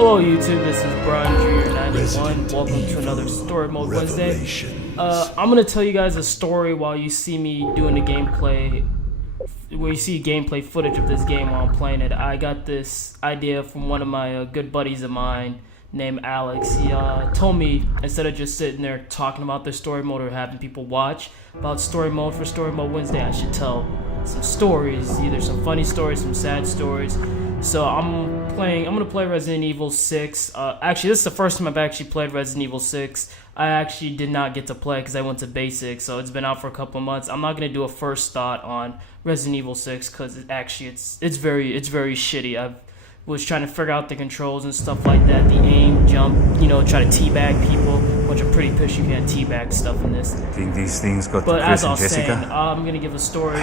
Hello YouTube, this is Brian Jr. 91. Welcome to another Story Mode Wednesday. I'm gonna tell you guys a story while you see me doing the gameplay, where you see gameplay footage of this game while I'm playing it. I got this idea from one of my good buddies of mine named Alex. He told me, instead of just sitting there talking about the story mode or having people watch about story mode for Story Mode Wednesday, I should tell some stories, either some funny stories, some sad stories. So I'm gonna play Resident Evil 6. Actually, this is the first time I've actually played Resident Evil 6. I actually did not get to play because I went to basic, so it's been out for a couple months. I'm not gonna do a first thought on Resident Evil 6 because it's very shitty. I was trying to figure out the controls and stuff like that, the aim, jump, try to teabag people, which I'm pretty pissed you can't teabag stuff in this. Think these things got But to as Chris I and was saying, Jessica? I'm gonna give a story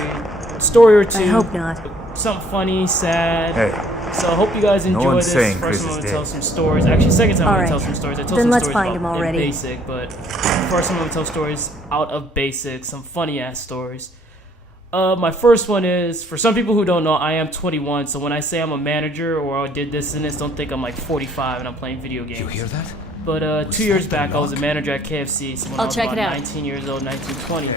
or two. I hope not. Something funny, sad. Hey, So I hope you guys enjoy one's this. saying First Chris I'm is gonna tell dead. some stories. Actually, second time I'm gonna Alright. tell some stories. I told Then some let's stories find about him in already. basic, but first I'm gonna tell stories out of basic, some funny ass stories. My first one is, for some people who don't know, I am 21, so when I say I'm a manager or I did this and this, don't think I'm like 45 and I'm playing video games. you hear that? But 2 years back, I was a manager at KFC, so when I I'll was check about it out. 19 years old, 19, 20.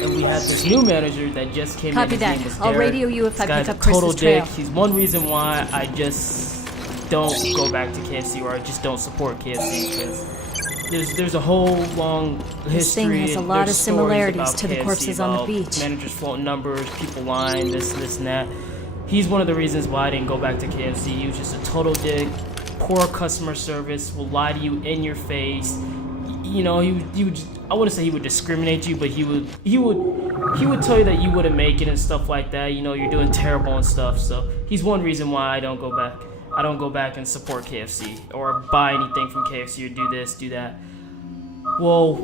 And we had this new manager that just came in. Copy His that. name was I'll Derek. radio you if This I guy's pick up a total Chris's trail. dick. He's one reason why I just don't go back to KFC, or I just don't support KFC, because there's a whole long history. This thing has a and lot there's of stories similarities about to the KFC, corpses on the about beach. Managers floating numbers, people lying, this and that. He's one of the reasons why I didn't go back to KFC. He was just a total dick, poor customer service, will lie to you in your face. He would I wouldn't say he would discriminate you, but he would tell you that you wouldn't make it and stuff like that. You're doing terrible and stuff. So he's one reason why I don't go back. I don't go back and support KFC or buy anything from KFC or do this, do that. Well,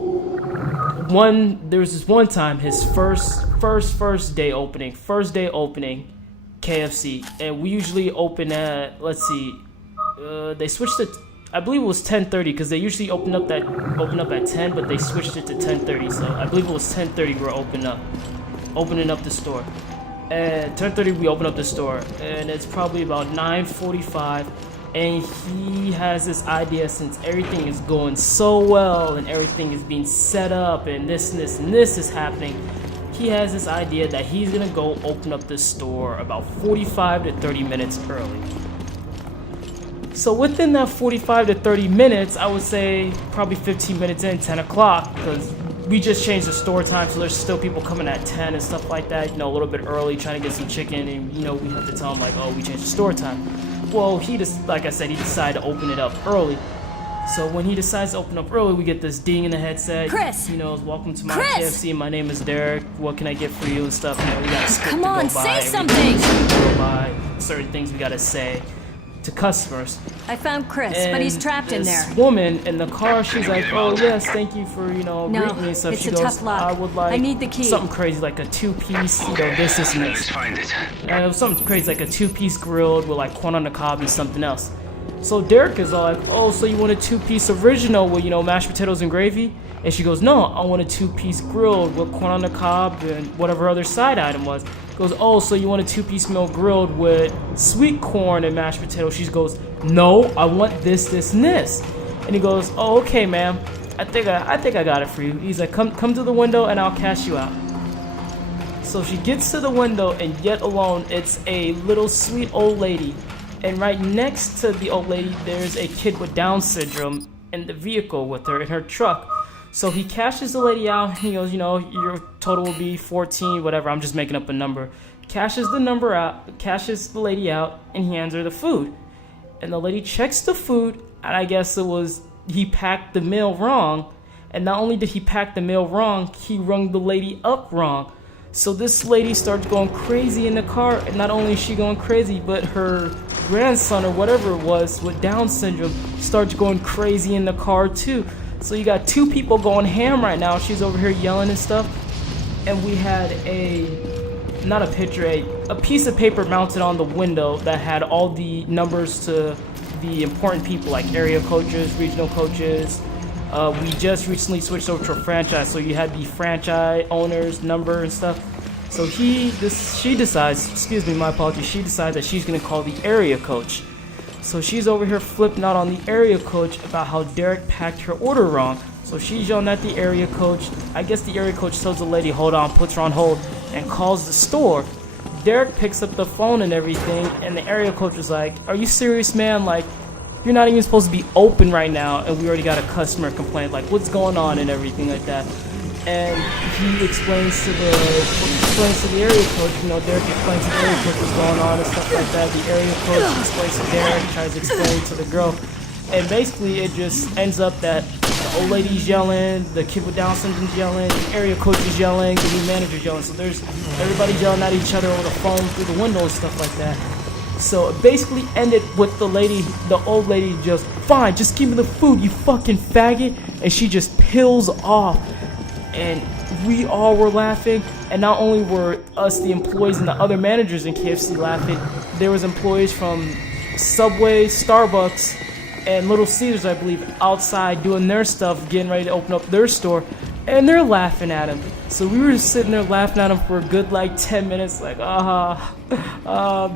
there was this one time, his first day opening KFC, and we usually open at, they switched it. I believe it was 10:30 because they usually open up at 10, but they switched it to 10:30. So I believe it was 10:30 we're opening up the store. At 10:30 we open up the store, and it's probably about 9:45, and he has this idea, since everything is going so well and everything is being set up and this and this and this is happening. He has this idea that he's gonna go open up the store about 45 to 30 minutes early. So within that 45 to 30 minutes, I would say probably 15 minutes in, 10 o'clock, because we just changed the store time, so there's still people coming at 10 and stuff like that, a little bit early, trying to get some chicken, and we have to tell them, like, oh, we changed the store time. Well, like I said, he decided to open it up early. So when he decides to open up early, we get this ding in the headset. Chris! Welcome to my Chris! KFC, my name is Derek, what can I get for you and stuff. We got a script Come to on, go by, say every something! script to go by, certain things we gotta say to customers. I found Chris, but he's And trapped in there. This woman in the car, she's like, "Oh yes, thank you for greeting me and stuff." it's She a goes, tough lock. "I would like I need the key." something crazy like a two-piece, this and this." Find it. It was something crazy like a two-piece grilled with like corn on the cob and something else. So Derek is all like, "Oh, so you want a two-piece original with mashed potatoes and gravy?" And she goes, "No, I want a two-piece grilled with corn on the cob and whatever other side item was." Goes, "Oh, so you want a two-piece meal grilled with sweet corn and mashed potatoes?" She goes, "No, I want this, this, and this." And he goes, "Oh, okay, ma'am. I think I got it for you." He's like, "Come to the window and I'll cash you out." So she gets to the window, and yet alone, it's a little sweet old lady. And right next to the old lady, there's a kid with Down syndrome in the vehicle with her in her truck. So he cashes the lady out. He goes, your total will be 14, whatever. I'm just making up a number. Cashes the lady out, and he hands her the food. And the lady checks the food, and I guess he packed the meal wrong. And not only did he pack the meal wrong, he rung the lady up wrong. So this lady starts going crazy in the car, and not only is she going crazy, but her grandson or whatever it was with Down syndrome starts going crazy in the car too. So you got two people going ham right now. She's over here yelling and stuff. And we had a piece of paper mounted on the window that had all the numbers to the important people, like area coaches, regional coaches. We just recently switched over to a franchise, so you had the franchise owner's number and stuff. So she decides, excuse me, my apologies, she decides that she's gonna call the area coach. So she's over here flipping out on the area coach about how Derek packed her order wrong. So she's yelling at the area coach. I guess the area coach tells the lady, hold on, puts her on hold, and calls the store. Derek picks up the phone and everything, and the area coach was like, are you serious, man? Like, you're not even supposed to be open right now, and we already got a customer complaint. Like, what's going on and everything like that. And he explains to the area coach, you know, Derek explains to the area coach what's going on and stuff like that. The area coach explains to Derek, tries to explain to the girl. And basically it just ends up that the old lady's yelling, the kid with Down syndrome's yelling, the area coach is yelling, the new manager's yelling. So there's everybody yelling at each other over the phone, through the window and stuff like that. So it basically ended with the old lady just, fine, just give me the food, you fucking faggot. And she just peels off. And we all were laughing, and not only were us, the employees and the other managers in KFC laughing, there was employees from Subway, Starbucks, and Little Caesars, I believe, outside doing their stuff, getting ready to open up their store, and they're laughing at him. So we were just sitting there laughing at him for a good like 10 minutes, like,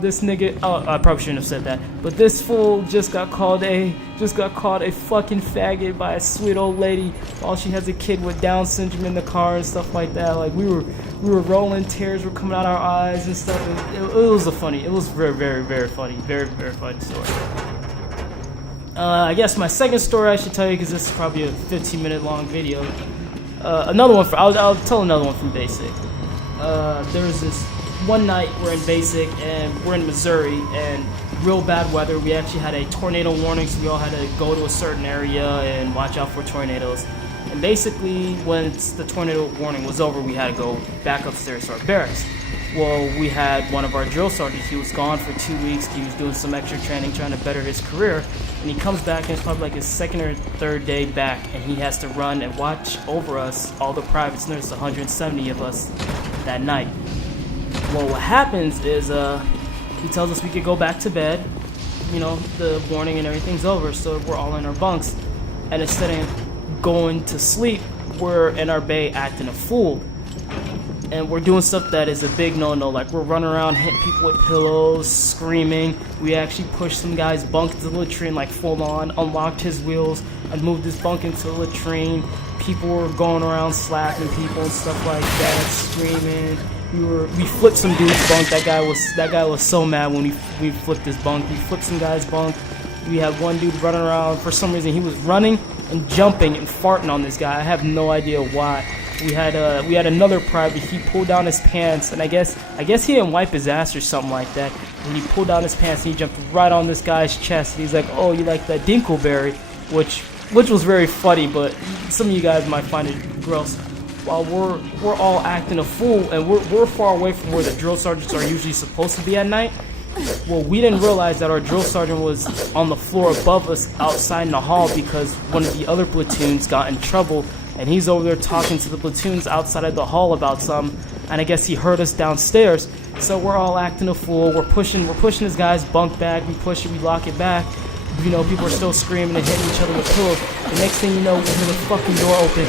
this nigga, I probably shouldn't have said that, but this fool just got called a fucking faggot by a sweet old lady while she has a kid with Down syndrome in the car and stuff like that. Like, we were rolling, tears were coming out our eyes and stuff. It was very, very, very funny, very, very funny story. I guess my second story I should tell you, because this is probably a 15-minute long video. Another one I'll tell another one from Basic. There was this one night we're in Basic and we're in Missouri, and real bad weather. We actually had a tornado warning, so we all had to go to a certain area and watch out for tornadoes. And basically, once the tornado warning was over, we had to go back upstairs to our barracks. Well, we had one of our drill sergeants. He was gone for 2 weeks. He was doing some extra training, trying to better his career. And he comes back, and it's probably like his second or third day back, and he has to run and watch over us, all the privates. And there's 170 of us that night. Well, what happens is he tells us we could go back to bed. You know, the warning and everything's over, so we're all in our bunks. And instead of going to sleep, we're in our bay acting a fool. And we're doing stuff that is a big no-no. Like, we're running around hitting people with pillows, screaming. We actually pushed some guy's bunk into the latrine, like full on, unlocked his wheels, and moved his bunk into the latrine. People were going around slapping people and stuff like that, screaming. We flipped some dude's bunk. That guy was so mad when we flipped his bunk. We flipped some guy's bunk. We had one dude running around. For some reason, he was running and jumping and farting on this guy. I have no idea why. We had another private. He pulled down his pants, and I guess he didn't wipe his ass or something like that. And he pulled down his pants and he jumped right on this guy's chest. And he's like, "Oh, you like that Dinkleberry?" Which was very funny, but some of you guys might find it gross. While we're all acting a fool, and we're far away from where the drill sergeants are usually supposed to be at night. Well, we didn't realize that our drill sergeant was on the floor above us outside in the hall because one of the other platoons got in trouble, and he's over there talking to the platoons outside of the hall about something, and I guess he heard us downstairs. So we're all acting a fool. We're pushing this guy's bunk back. We push it, we lock it back. You know, people are still screaming and hitting each other with pillows. The next thing you know, we hear the fucking door open.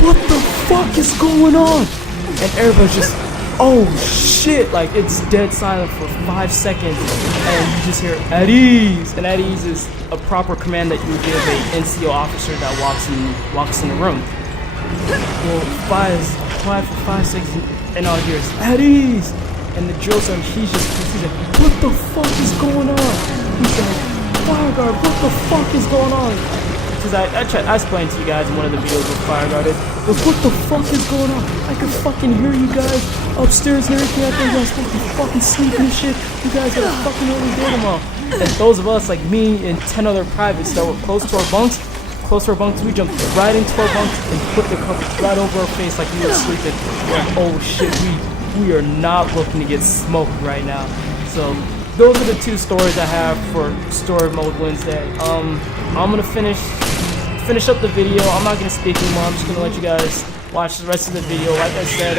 What the fuck is going on? And everybody's just, oh shit, like it's dead silent for 5 seconds, and you just hear "at ease," and "at ease" is a proper command that you would give a NCO officer that walks in the room. Well, quiet for 5 seconds, and all I hear is "at ease," and the drill sergeant, he's like, what the fuck is going on? He's like, "Fire guard, what the fuck is going on?" Because I explained to you guys in one of the videos with Fire Guard, what the fuck is going on? I could fucking hear you guys upstairs and everything. I think you guys supposed to be fucking sleeping and shit. You guys gotta fucking early door tomorrow. And those of us, like me and 10 other privates that were close to our bunks, we jumped right into our bunks and put the covers right over our face like we were sleeping. We're like, oh shit, we are not looking to get smoked right now. So those are the two stories I have for Story Mode Wednesday. I'm gonna finish up the video. I'm not gonna speak anymore. I'm just gonna let you guys watch the rest of the video. Like I said,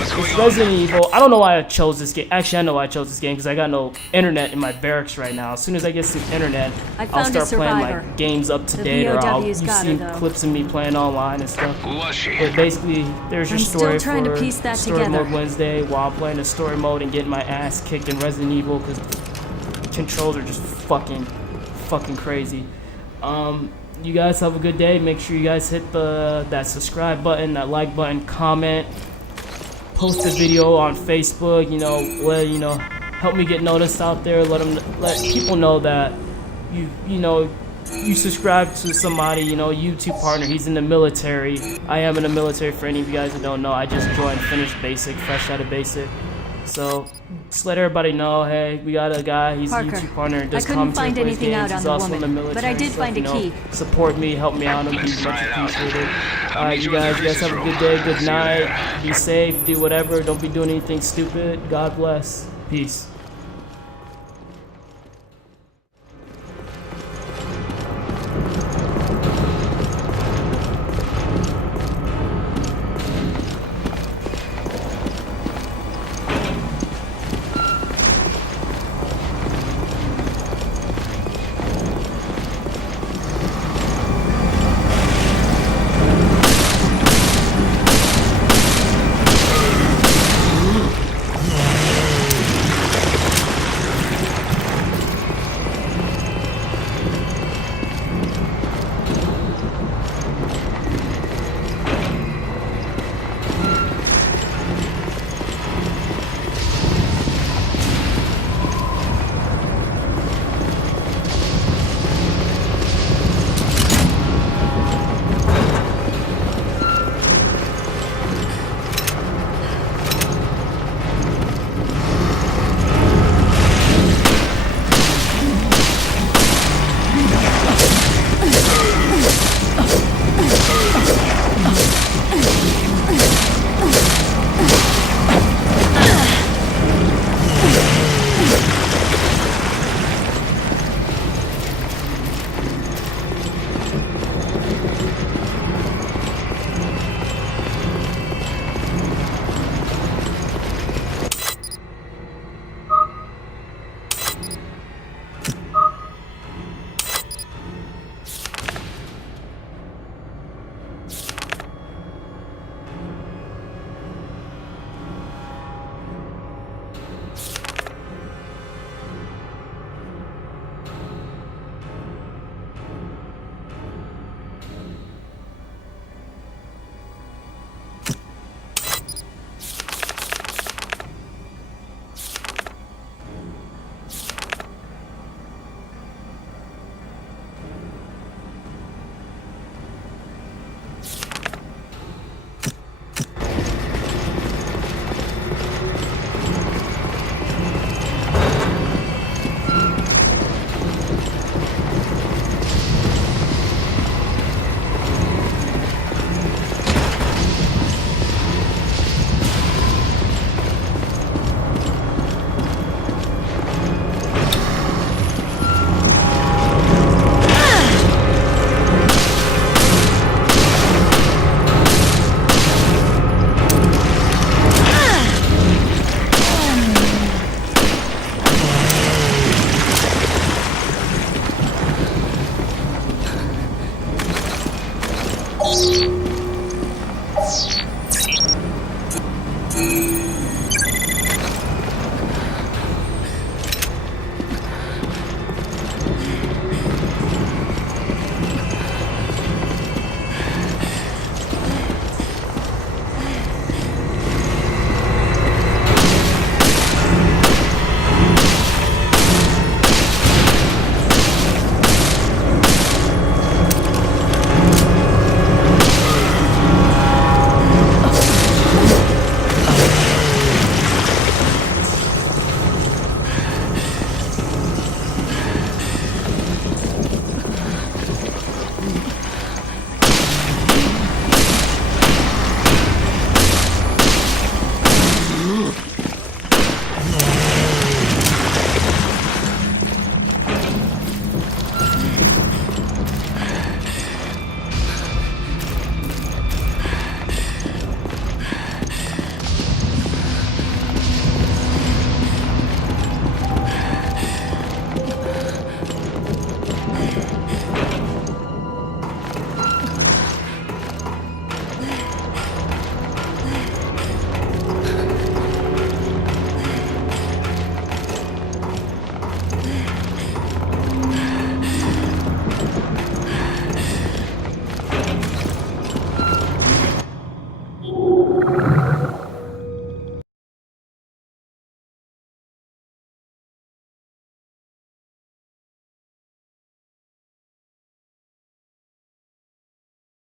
it's Resident Evil. I don't know why I chose this game. Actually, I know why I chose this game because I got no internet in my barracks right now. As soon as I get some internet, I'll start playing like games up to date, or you've seen clips of me playing online and stuff. But basically, there's your story for Story Mode Wednesday while I'm playing the story mode and getting my ass kicked in Resident Evil because controls are just fucking fucking crazy. You guys have a good day. Make sure you guys hit that subscribe button, that like button, comment, post a video on Facebook. Help me get noticed out there. Let people know that you subscribe to somebody, YouTube partner. He's in the military. I am in the military. For any of you guys that don't know, I just joined, finished basic, fresh out of basic. So just let everybody know, hey, we got a guy. He's Parker, a YouTube partner. Does I couldn't commentary, find plays anything games. out on He's the also in woman, the military. but I did so, find a key. Support me, help me out. It'd be much appreciated. Alright, you guys have a good day, good night. Be safe, do whatever. Don't be doing anything stupid. God bless. Peace.